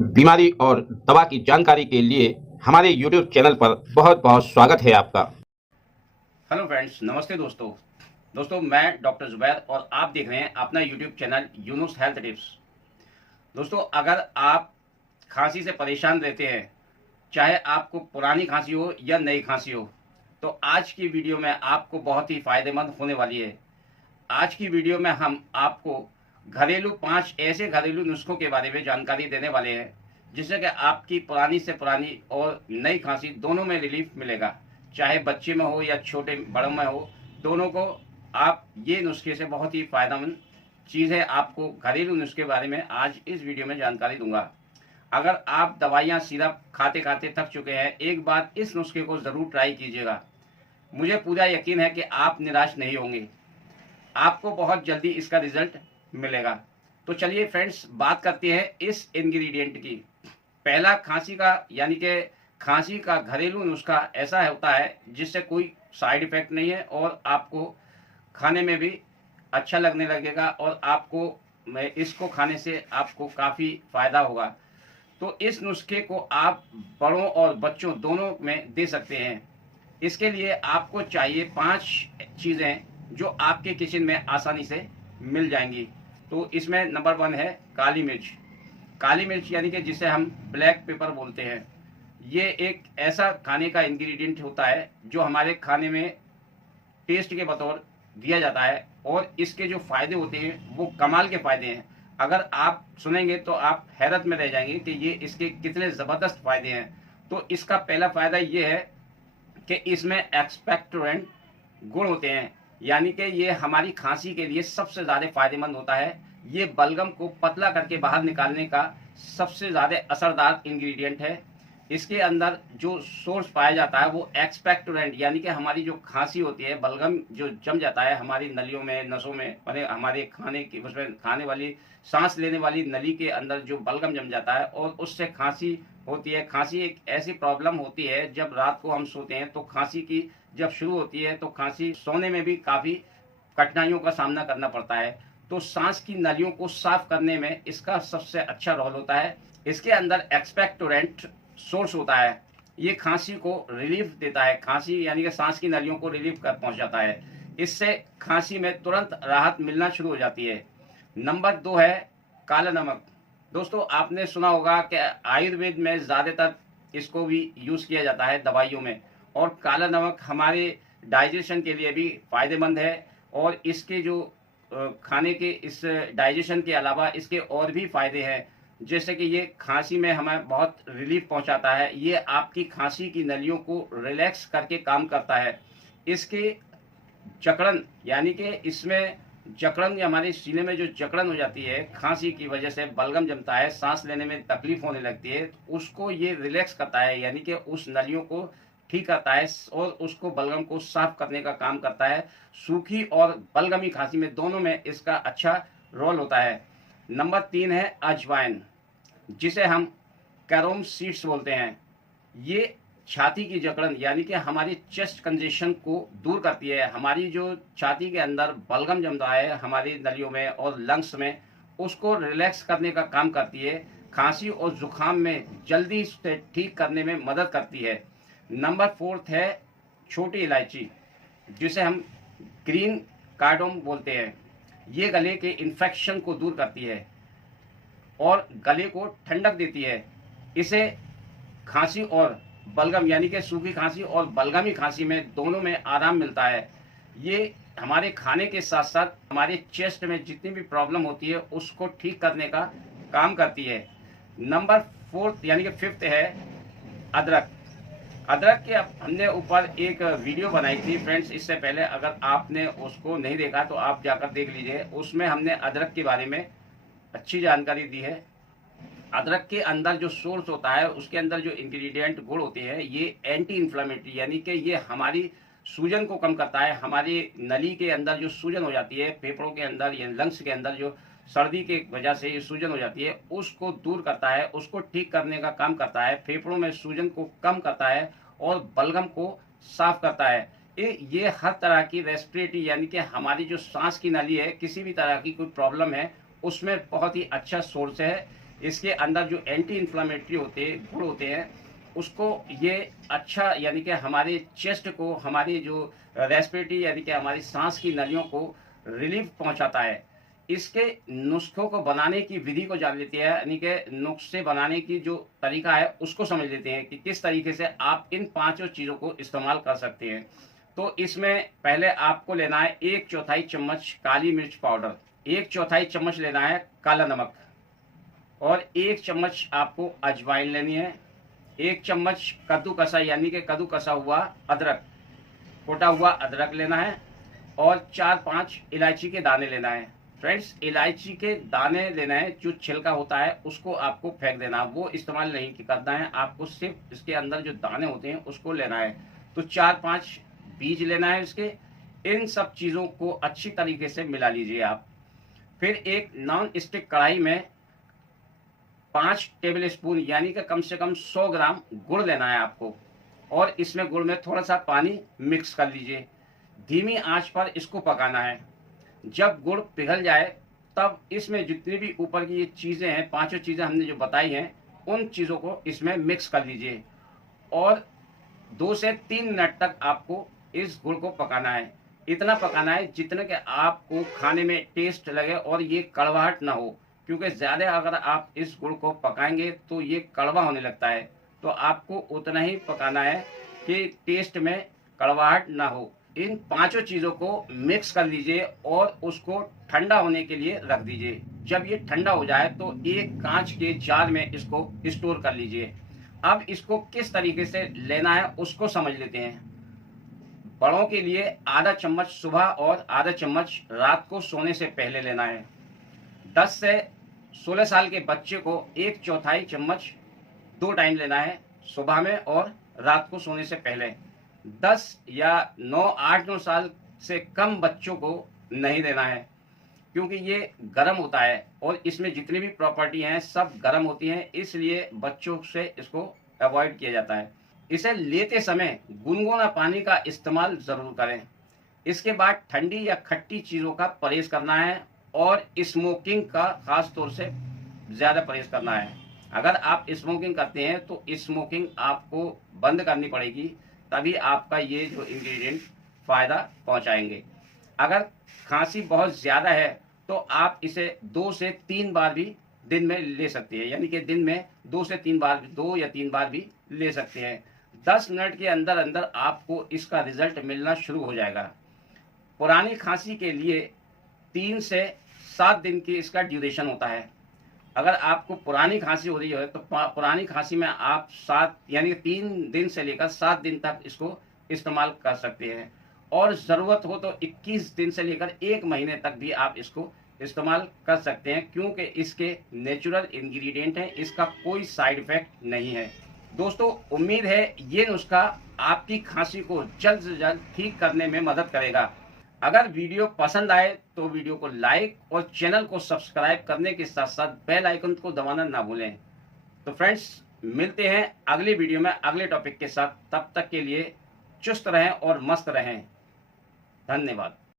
बीमारी और दवा की जानकारी के लिए हमारे YouTube चैनल पर बहुत बहुत स्वागत है आपका। हेलो फ्रेंड्स, नमस्ते दोस्तों मैं डॉक्टर जुबैर और आप देख रहे हैं अपना YouTube channel Yunus health tips. दोस्तों, अगर आप खांसी से परेशान रहते हैं, चाहे आपको पुरानी खांसी हो या नई खांसी हो, तो आज की वीडियो में आपको बहुत ही फायदेमंद होने वाली है। आज की वीडियो में हम आपको घरेलू 5 ऐसे घरेलू नुस्खों के बारे में जानकारी देने वाले हैं, जिससे कि आपकी पुरानी से पुरानी और नई खांसी दोनों में रिलीफ मिलेगा। चाहे बच्चे में हो या छोटे बड़ों में हो, दोनों को आप ये नुस्खे से बहुत ही फायदेमंद चीज़ है। आपको घरेलू नुस्खे के बारे में आज इस वीडियो में जानकारी दूंगा। अगर आप दवाइयाँ सिरप खाते खाते थक चुके हैं, एक बार इस नुस्खे को ज़रूर ट्राई कीजिएगा। मुझे पूरा यकीन है कि आप निराश नहीं होंगे, आपको बहुत जल्दी इसका रिजल्ट मिलेगा। तो चलिए फ्रेंड्स, बात करते हैं इस इंग्रेडिएंट की। पहला, खांसी का यानी कि खांसी का घरेलू नुस्खा ऐसा होता है जिससे कोई साइड इफेक्ट नहीं है और आपको खाने में भी अच्छा लगने लगेगा और आपको इसको खाने से आपको काफ़ी फ़ायदा होगा। तो इस नुस्खे को आप बड़ों और बच्चों दोनों में दे सकते हैं। इसके लिए आपको चाहिए 5 चीज़ें जो आपके किचन में आसानी से मिल जाएंगी। तो इसमें नंबर 1 है काली मिर्च। काली मिर्च यानी कि जिसे हम ब्लैक पेपर बोलते हैं। ये एक ऐसा खाने का इंग्रेडिएंट होता है जो हमारे खाने में टेस्ट के बतौर दिया जाता है और इसके जो फ़ायदे होते हैं वो कमाल के फ़ायदे हैं। अगर आप सुनेंगे तो आप हैरत में रह जाएंगे कि ये इसके कितने ज़बरदस्त फ़ायदे हैं। तो इसका पहला फ़ायदा ये है कि इसमें एक्सपेक्टोरेंट गुण होते हैं, यानी कि ये हमारी खांसी के लिए सबसे ज़्यादा फायदेमंद होता है। ये बलगम को पतला करके बाहर निकालने का सबसे ज़्यादा असरदार इंग्रेडिएंट है। इसके अंदर जो सोर्स पाया जाता है वो एक्सपेक्टोरेंट यानी कि हमारी जो खांसी होती है, बलगम जो जम जाता है हमारी नलियों में, नसों में, माने हमारे खाने की उसमें खाने वाली सांस लेने वाली नली के अंदर जो बलगम जम जाता है और उससे खांसी होती है। खांसी एक ऐसी प्रॉब्लम होती है, जब रात को हम सोते हैं तो खांसी की जब शुरू होती है तो खांसी सोने में भी काफ़ी कठिनाइयों का सामना करना पड़ता है। तो सांस की नलियों को साफ करने में इसका सबसे अच्छा रोल होता है। इसके अंदर एक्सपेक्टोरेंट सोर्स होता है, ये खांसी को रिलीफ देता है। खांसी यानी कि सांस की नलियों को रिलीफ कर पहुंचाता है। इससे खांसी में तुरंत राहत मिलना शुरू हो जाती है। नंबर 2 है काला नमक। दोस्तों, आपने सुना होगा कि आयुर्वेद में ज़्यादातर इसको भी यूज़ किया जाता है दवाइयों में, और काला नमक हमारे डाइजेशन के लिए भी फ़ायदेमंद है। और इसके जो खाने के इस डाइजेशन के अलावा इसके और भी फ़ायदे हैं, जैसे कि ये खांसी में हमें बहुत रिलीफ पहुंचाता है। ये आपकी खांसी की नलियों को रिलैक्स करके काम करता है। इसके जकड़न यानी कि इसमें जकड़न, हमारे सीने में जो जकड़न हो जाती है खांसी की वजह से, बलगम जमता है, सांस लेने में तकलीफ होने लगती है, तो उसको ये रिलैक्स करता है, यानी कि उस नलियों को ठीक करता है और उसको बलगम को साफ करने का काम करता है। सूखी और बलगमी खांसी में दोनों में इसका अच्छा रोल होता है। नंबर 3 है अजवाइन, जिसे हम कैरोम सीड्स बोलते हैं। ये छाती की जकड़न यानी कि हमारी चेस्ट कंजेशन को दूर करती है। हमारी जो छाती के अंदर बलगम जम रहा है हमारी नलियों में और लंग्स में, उसको रिलैक्स करने का काम करती है। खांसी और जुकाम में जल्दी से ठीक करने में मदद करती है। नंबर 4 है छोटी इलायची, जिसे हम ग्रीन कार्डोम बोलते हैं। ये गले के इन्फेक्शन को दूर करती है और गले को ठंडक देती है। इसे खांसी और बलगम यानी कि सूखी खांसी और बलगमी खांसी में दोनों में आराम मिलता है। ये हमारे खाने के साथ साथ हमारे चेस्ट में जितनी भी प्रॉब्लम होती है उसको ठीक करने का काम करती है। नंबर 4 यानी कि 5 है अदरक। अदरक के हमने ऊपर एक वीडियो बनाई थी फ्रेंड्स इससे पहले, अगर आपने उसको नहीं देखा तो आप जाकर देख लीजिए। उसमें हमने अदरक के बारे में अच्छी जानकारी दी है। अदरक के अंदर जो सोर्स होता है, उसके अंदर जो इंग्रेडिएंट गुण होते हैं, ये एंटी इन्फ्लामेटरी यानी कि ये हमारी सूजन को कम करता है। हमारी नली के अंदर जो सूजन हो जाती है, फेफड़ों के अंदर या लंग्स के अंदर जो सर्दी के वजह से ये सूजन हो जाती है, उसको दूर करता है, उसको ठीक करने का काम करता है। फेफड़ों में सूजन को कम करता है और बलगम को साफ करता है। ये हर तरह की रेस्पिरेटरी यानी कि हमारी जो सांस की नली है, किसी भी तरह की कोई प्रॉब्लम है उसमें बहुत ही अच्छा सोर्स है। इसके अंदर जो एंटी इन्फ्लामेटरी होते हैं गुण होते हैं, उसको ये अच्छा यानी कि हमारे चेस्ट को, हमारी जो रेस्पिरेटरी यानी कि हमारी सांस की नलियों को रिलीफ पहुंचाता है। इसके नुस्खों को बनाने की विधि को जान लेते हैं, यानी कि नुस्खे बनाने की जो तरीका है उसको समझ लेते हैं कि किस तरीके से आप इन पांचों चीज़ों को इस्तेमाल कर सकते हैं। तो इसमें पहले आपको लेना है 1/4 चम्मच काली मिर्च पाउडर, 1/4 चम्मच लेना है काला नमक, और 1 चम्मच आपको अजवाइन लेनी है, 1 चम्मच कद्दू कसा यानी कि कद्दू कसा हुआ अदरक, कोटा हुआ अदरक लेना है, और 4-5 इलायची के दाने लेना है। फ्रेंड्स, इलायची के दाने लेना है, जो छिलका होता है उसको आपको फेंक देना, वो इस्तेमाल नहीं करना है, आपको सिर्फ इसके अंदर जो दाने होते हैं उसको लेना है। तो 4-5 बीज लेना है इसके। इन सब चीज़ों को अच्छी तरीके से मिला लीजिए आप। फिर एक नॉन स्टिक कढ़ाई में 5 टेबल स्पून यानी कि कम से कम 100 ग्राम गुड़ लेना है आपको, और इसमें गुड़ में थोड़ा सा पानी मिक्स कर लीजिए। धीमी आंच पर इसको पकाना है। जब गुड़ पिघल जाए तब इसमें जितनी भी ऊपर की ये चीज़ें हैं, पांचों चीज़ें हमने जो बताई हैं, उन चीज़ों को इसमें मिक्स कर लीजिए, और 2 से 3 मिनट तक आपको इस गुड़ को पकाना है। इतना पकाना है जितना कि आपको खाने में टेस्ट लगे और ये कड़वाहट ना हो, क्योंकि ज़्यादा अगर आप इस गुड़ को पकाएंगे तो ये कड़वा होने लगता है। तो आपको उतना ही पकाना है कि टेस्ट में कड़वाहट ना हो। इन पांचों चीज़ों को मिक्स कर लीजिए और उसको ठंडा होने के लिए रख दीजिए। जब ये ठंडा हो जाए तो एक कांच के जार में इसको स्टोर कर लीजिए। अब इसको किस तरीके से लेना है उसको समझ लेते हैं। बड़ों के लिए आधा चम्मच सुबह और आधा चम्मच रात को सोने से पहले लेना है। 10 से 16 साल के बच्चे को 1/4 चम्मच 2 टाइम लेना है, सुबह में और रात को सोने से पहले। 10 या 8-9 साल से कम बच्चों को नहीं देना है, क्योंकि ये गर्म होता है और इसमें जितनी भी प्रॉपर्टी हैं सब गर्म होती हैं, इसलिए बच्चों से इसको अवॉइड किया जाता है। इसे लेते समय गुनगुना पानी का इस्तेमाल ज़रूर करें। इसके बाद ठंडी या खट्टी चीज़ों का परहेज करना है, और स्मोकिंग का ख़ास तौर से ज़्यादा परहेज करना है। अगर आप स्मोकिंग करते हैं तो स्मोकिंग आपको बंद करनी पड़ेगी, तभी आपका ये जो इंग्रेडिएंट फ़ायदा पहुंचाएंगे। अगर खांसी बहुत ज़्यादा है तो आप इसे 2 से 3 बार भी दिन में ले सकते हैं, यानी कि दिन में 2 से 3 बार, 2 या 3 बार भी ले सकते हैं। 10 मिनट के अंदर अंदर आपको इसका रिजल्ट मिलना शुरू हो जाएगा। पुरानी खांसी के लिए 3 से 7 दिन की इसका ड्यूरेशन होता है। अगर आपको पुरानी खांसी हो रही है तो पुरानी खांसी में आप 7 यानी 3 दिन से लेकर 7 दिन तक इसको इस्तेमाल कर सकते हैं, और ज़रूरत हो तो 21 दिन से लेकर 1 महीने तक भी आप इसको इस्तेमाल कर सकते हैं, क्योंकि इसके नेचुरल इंग्रेडिएंट हैं, इसका कोई साइड इफेक्ट नहीं है। दोस्तों, उम्मीद है ये नुस्खा आपकी खांसी को जल्द से जल्द ठीक करने में मदद करेगा। अगर वीडियो पसंद आए तो वीडियो को लाइक और चैनल को सब्सक्राइब करने के साथ साथ बेल आइकन को दबाना ना भूलें। तो फ्रेंड्स, मिलते हैं अगली वीडियो में अगले टॉपिक के साथ। तब तक के लिए चुस्त रहें और मस्त रहें। धन्यवाद।